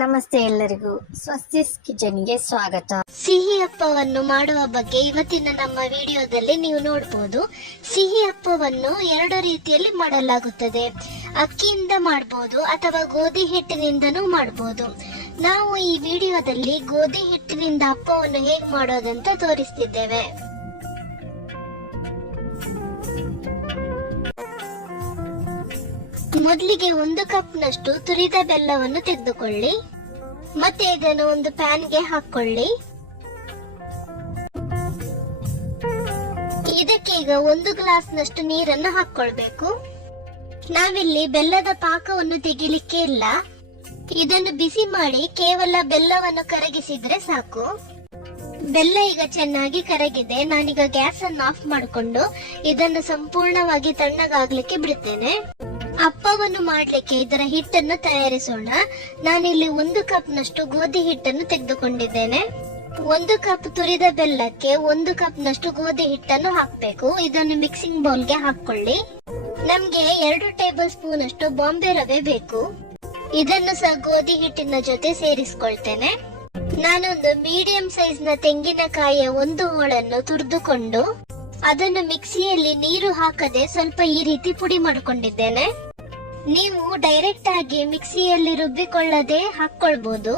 ನಮಸ್ತೆ ಎಲ್ಲರಿಗೂ ಸ್ವಸ್ತಿಸ್ ಕಿಚನ್ಗೆ ಸ್ವಾಗತ. ಸಿಹಿ ಅಪ್ಪವನ್ನು ಮಾಡುವ ಬಗ್ಗೆ ಇವತ್ತಿನ ನಮ್ಮ ವಿಡಿಯೋದಲ್ಲಿ ನೀವು ನೋಡಬಹುದು. ಸಿಹಿ ಅಪ್ಪವನ್ನು ಎರಡು ರೀತಿಯಲ್ಲಿ ಮಾಡಲಾಗುತ್ತದೆ. ಅಕ್ಕಿಯಿಂದ ಮಾಡಬಹುದು ಅಥವಾ ಗೋಧಿ ಹಿಟ್ಟಿನಿಂದನೂ ಮಾಡಬಹುದು. ನಾವು ಈ ವಿಡಿಯೋದಲ್ಲಿ ಗೋಧಿ ಹಿಟ್ಟಿನಿಂದ ಅಪ್ಪವನ್ನು ಹೇಗೆ ಮಾಡೋದಂತ ತೋರಿಸ್ತಿದ್ದೇವೆ. ಮೊದಲಿಗೆ 1 ಕಪ್ ನಷ್ಟು ತುರಿದ ಬೆಲ್ಲವನ್ನು ತೆಗೆದುಕೊಳ್ಳಿ. ಮತ್ತೆ ಇದನ್ನು ಒಂದು ಪ್ಯಾನ್ಗೆ ಹಾಕೊಳ್ಳಿ. ಇದಕ್ಕೆ ಈಗ 1 ಗ್ಲಾಸ್ ನಷ್ಟು ನೀರನ್ನು ಹಾಕೊಳ್ಬೇಕು. ನಾವಿಲ್ಲಿ ಬೆಲ್ಲದ ಪಾಕವನ್ನು ತೆಗಿಲಿಕ್ಕೆ ಇಲ್ಲ. ಇದನ್ನು ಬಿಸಿ ಮಾಡಿ ಕೇವಲ ಬೆಲ್ಲವನ್ನು ಕರಗಿಸಿದ್ರೆ ಸಾಕು. ಬೆಲ್ಲ ಈಗ ಚೆನ್ನಾಗಿ ಕರಗಿದೆ. ನಾನೀಗ ಗ್ಯಾಸ್ ಅನ್ನು ಆಫ್ ಮಾಡಿಕೊಂಡು ಇದನ್ನು ಸಂಪೂರ್ಣವಾಗಿ ತಣ್ಣಗಾಗ್ಲಿಕ್ಕೆ ಬಿಡುತ್ತೇನೆ. ಅಪ್ಪವನ್ನು ಮಾಡ್ಲಿಕ್ಕೆ ಇದರ ಹಿಟ್ಟನ್ನು ತಯಾರಿಸೋಣ. ನಾನಿಲ್ಲಿ 1 ಕಪ್ ನಷ್ಟು ಗೋಧಿ ಹಿಟ್ಟನ್ನು ತೆಗೆದುಕೊಂಡಿದ್ದೇನೆ. 1 ಕಪ್ ತುರಿದ ಬೆಲ್ಲಕ್ಕೆ 1 ಕಪ್ ನಷ್ಟು ಗೋಧಿ ಹಿಟ್ಟನ್ನು ಹಾಕಬೇಕು. ಇದನ್ನು ಮಿಕ್ಸಿಂಗ್ ಬೌಲ್ಗೆ ಹಾಕೊಳ್ಳಿ. ನಮ್ಗೆ 2 ಟೇಬಲ್ ಸ್ಪೂನ್ ಅಷ್ಟು ಬಾಂಬೆ ರವೆ ಬೇಕು. ಇದನ್ನು ಸಹ ಗೋಧಿ ಹಿಟ್ಟಿನ ಜೊತೆ ಸೇರಿಸ್ಕೊಳ್ತೇನೆ. ನಾನೊಂದು ಮೀಡಿಯಂ ಸೈಜ್ ನ ತೆಂಗಿನಕಾಯಿಯ 1 ಹೋಳನ್ನು ತುರಿದುಕೊಂಡು ಅದನ್ನು ಮಿಕ್ಸಿಯಲ್ಲಿ ನೀರು ಹಾಕದೆ ಸ್ವಲ್ಪ ಈ ರೀತಿ ಪುಡಿ ಮಾಡಿಕೊಂಡಿದ್ದೇನೆ. ನೀವು ಡೈರೆಕ್ಟ್ ಆಗಿ ಮಿಕ್ಸಿಯಲ್ಲಿ ರುಬ್ಬಿಕೊಳ್ಳದೆ ಹಾಕೊಳ್ಬಹುದು.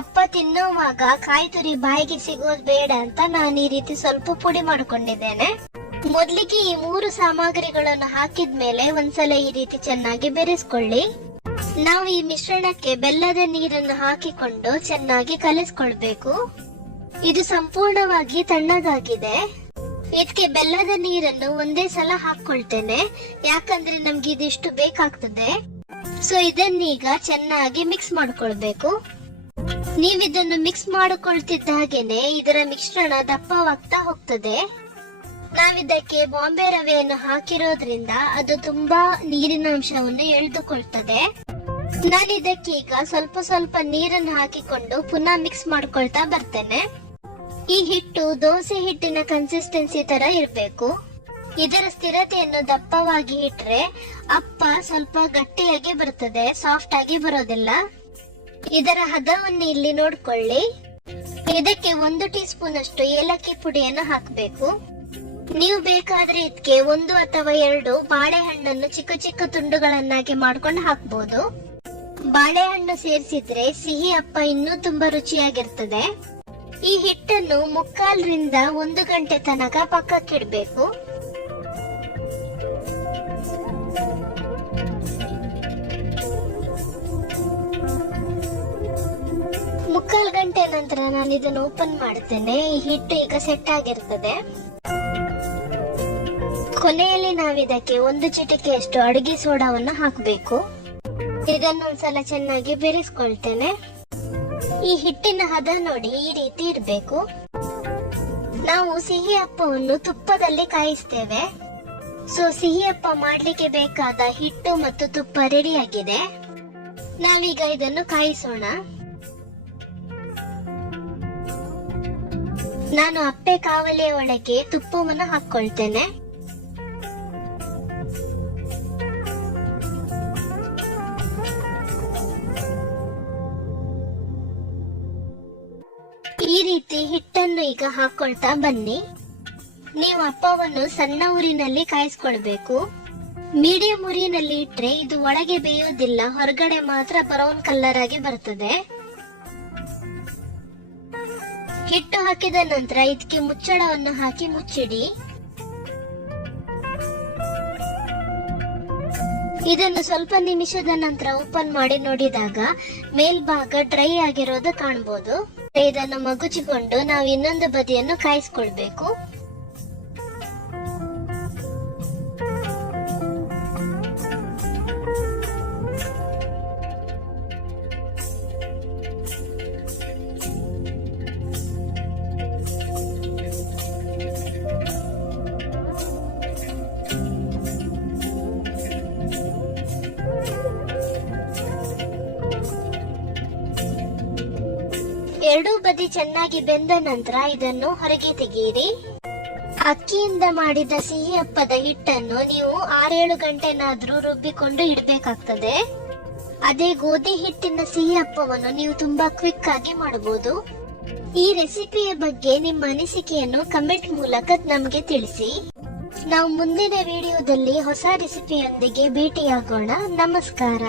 ಅಪ್ಪ ತಿನ್ನುವಾಗ ಕಾಯಿ ತುರಿ ಬಾಯಿಗೆ ಸಿಗೋದು ಬೇಡ ಅಂತ ನಾನು ಈ ರೀತಿ ಸ್ವಲ್ಪ ಪುಡಿ ಮಾಡಿಕೊಂಡಿದ್ದೇನೆ. ಮೊದಲಿಗೆ ಈ 3 ಸಾಮಗ್ರಿಗಳನ್ನು ಹಾಕಿದ್ಮೇಲೆ ಒಂದ್ಸಲ ಈ ರೀತಿ ಚೆನ್ನಾಗಿ ಬೆರೆಸ್ಕೊಳ್ಳಿ. ನಾವು ಈ ಮಿಶ್ರಣಕ್ಕೆ ಬೆಲ್ಲದ ನೀರನ್ನು ಹಾಕಿಕೊಂಡು ಚೆನ್ನಾಗಿ ಕಲಿಸ್ಕೊಳ್ಬೇಕು. ಇದು ಸಂಪೂರ್ಣವಾಗಿ ತಣ್ಣಗಾಗಿದೆ. ಇದಕ್ಕೆ ಬೆಲ್ಲದ ನೀರನ್ನು ಒಂದೇ ಸಲ ಹಾಕೊಳ್ತೇನೆ, ಯಾಕಂದ್ರೆ ನಮ್ಗೆ ಇದಿಷ್ಟು ಬೇಕಾಗ್ತದೆ. ಸೊ ಇದನ್ನೀಗ ಚೆನ್ನಾಗಿ ಮಿಕ್ಸ್ ಮಾಡ್ಕೊಳ್ಬೇಕು. ನೀವಿದನ್ನು ಮಿಕ್ಸ್ ಮಾಡಿಕೊಳ್ತಿದ್ದ ಹಾಗೇನೆ ಇದರ ಮಿಶ್ರಣ ದಪ್ಪವಾಗ್ತಾ ಹೋಗ್ತದೆ. ನಾವಿದಕ್ಕೆ ಬಾಂಬೆ ರವೆಯನ್ನು ಹಾಕಿರೋದ್ರಿಂದ ಅದು ತುಂಬಾ ನೀರಿನ ಅಂಶವನ್ನು ಎಳೆದುಕೊಳ್ತದೆ. ನಾನಿದಕ್ಕೆ ಈಗ ಸ್ವಲ್ಪ ಸ್ವಲ್ಪ ನೀರನ್ನು ಹಾಕಿಕೊಂಡು ಪುನಃ ಮಿಕ್ಸ್ ಮಾಡ್ಕೊಳ್ತಾ ಬರ್ತೇನೆ. ಈ ಹಿಟ್ಟು ದೋಸೆ ಹಿಟ್ಟಿನ ಕನ್ಸಿಸ್ಟೆನ್ಸಿ ತರ ಇರಬೇಕು. ಇದರ ಸ್ಥಿರತೆಯನ್ನು ದಪ್ಪವಾಗಿ ಇಟ್ರೆ ಅಪ್ಪ ಸ್ವಲ್ಪ ಗಟ್ಟಿಯಾಗಿ ಬರ್ತದೆ, ಸಾಫ್ಟ್ ಆಗಿ ಬರೋದಿಲ್ಲ. ಇದರ ಹದವನ್ನು ಇಲ್ಲಿ ನೋಡ್ಕೊಳ್ಳಿ. ಇದಕ್ಕೆ 1 ಟೀ ಸ್ಪೂನ್ ಅಷ್ಟು ಏಲಕ್ಕಿ ಪುಡಿಯನ್ನು ಹಾಕಬೇಕು. ನೀವು ಬೇಕಾದ್ರೆ ಇದಕ್ಕೆ 1 ಅಥವಾ 2 ಬಾಳೆಹಣ್ಣನ್ನು ಚಿಕ್ಕ ಚಿಕ್ಕ ತುಂಡುಗಳನ್ನಾಗಿ ಮಾಡ್ಕೊಂಡು ಹಾಕ್ಬಹುದು. ಬಾಳೆಹಣ್ಣು ಸೇರಿಸಿದ್ರೆ ಸಿಹಿ ಅಪ್ಪ ಇನ್ನೂ ತುಂಬಾ ರುಚಿಯಾಗಿರ್ತದೆ. ಈ ಹಿಟ್ಟನ್ನು 3/4 ರಿಂದ 1 ಗಂಟೆ ತನಕ ಪಕ್ಕಕ್ಕಿಡ್ಬೇಕು. ಮುಕ್ಕಾಲು ಗಂಟೆ ನಂತರ ನಾನು ಇದನ್ನು ಓಪನ್ ಮಾಡ್ತೇನೆ. ಈ ಹಿಟ್ಟು ಈಗ ಸೆಟ್ ಆಗಿರ್ತದೆ. ಕೊನೆಯಲ್ಲಿ ನಾವಿದಕ್ಕೆ 1 ಚಿಟಿಕೆಯಷ್ಟು ಅಡುಗೆ ಸೋಡಾವನ್ನು ಹಾಕಬೇಕು. ಇದನ್ನೊಂದ್ಸಲ ಚೆನ್ನಾಗಿ ಬೆರೆಸ್ಕೊಳ್ತೇನೆ. ಈ ಹಿಟ್ಟಿನ ಹದ ನೋಡಿ ಈ ರೀತಿ ಇರಬೇಕು. ನಾವು ಸಿಹಿ ಅಪ್ಪವನ್ನು ತುಪ್ಪದಲ್ಲಿ ಕಾಯಿಸ್ತೇವೆ. ಸೊ ಸಿಹಿ ಅಪ್ಪ ಮಾಡ್ಲಿಕ್ಕೆ ಬೇಕಾದ ಹಿಟ್ಟು ಮತ್ತು ತುಪ್ಪ ರೆಡಿ ಆಗಿದೆ. ನಾವೀಗ ಇದನ್ನು ಕಾಯಿಸೋಣ. ನಾನು ಅಪ್ಪೆ ಕಾವಲಿಯ ಒಳಗೆ ತುಪ್ಪವನ್ನು ಹಾಕೊಳ್ತೇನೆ. ಈ ರೀತಿ ಹಿಟ್ಟನ್ನು ಈಗ ಹಾಕೊಳ್ತಾ ಬನ್ನಿ. ನೀವು ಅಪ್ಪವನ್ನು ಸಣ್ಣ ಉರಿನಲ್ಲಿ ಕಾಯಿಸ್ಕೊಳ್ಬೇಕು. ಮೀಡಿಯಂ ಉರಿನಲ್ಲಿ ಇಟ್ರೆ ಇದು ಒಳಗೆ ಬೇಯೋದಿಲ್ಲ, ಹೊರಗಡೆ ಮಾತ್ರ ಬ್ರೌನ್ ಕಲರ್ ಆಗಿ ಬರ್ತದೆ. ಹಿಟ್ಟು ಹಾಕಿದ ನಂತರ ಇದಕ್ಕೆ ಮುಚ್ಚಳವನ್ನು ಹಾಕಿ ಮುಚ್ಚಿಡಿ. ಇದನ್ನು ಸ್ವಲ್ಪ ನಿಮಿಷದ ನಂತರ ಓಪನ್ ಮಾಡಿ ನೋಡಿದಾಗ ಮೇಲ್ಭಾಗ ಡ್ರೈ ಆಗಿರೋದು ಕಾಣಬಹುದು. ಇದನ್ನು ಮಗುಚಿಕೊಂಡು ನಾವು ಇನ್ನೊಂದು ಬದಿಯನ್ನು ಕಾಯಿಸ್ಕೊಳ್ಬೇಕು. ಎರಡೂ ಬದಿ ಚೆನ್ನಾಗಿ ಬೆಂದ ನಂತರ ಇದನ್ನು ಹೊರಗೆ ತೆಗೆಯಿರಿ. ಅಕ್ಕಿಯಿಂದ ಮಾಡಿದ ಸಿಹಿ ಅಪ್ಪದ ಹಿಟ್ಟನ್ನು ನೀವು 6-7 ಗಂಟೆನಾದ್ರೂ ರುಬ್ಬಿಕೊಂಡು ಇಡಬೇಕಾಗ್ತದೆ. ಅದೇ ಗೋಧಿ ಹಿಟ್ಟಿನ ಸಿಹಿ ಅಪ್ಪವನ್ನು ನೀವು ತುಂಬಾ ಕ್ವಿಕ್ ಆಗಿ ಮಾಡಬಹುದು. ಈ ರೆಸಿಪಿಯ ಬಗ್ಗೆ ನಿಮ್ಮ ಅನಿಸಿಕೆಯನ್ನು ಕಮೆಂಟ್ ಮೂಲಕ ನಮಗೆ ತಿಳಿಸಿ. ನಾವು ಮುಂದಿನ ವಿಡಿಯೋದಲ್ಲಿ ಹೊಸ ರೆಸಿಪಿಯೊಂದಿಗೆ ಭೇಟಿಯಾಗೋಣ. ನಮಸ್ಕಾರ.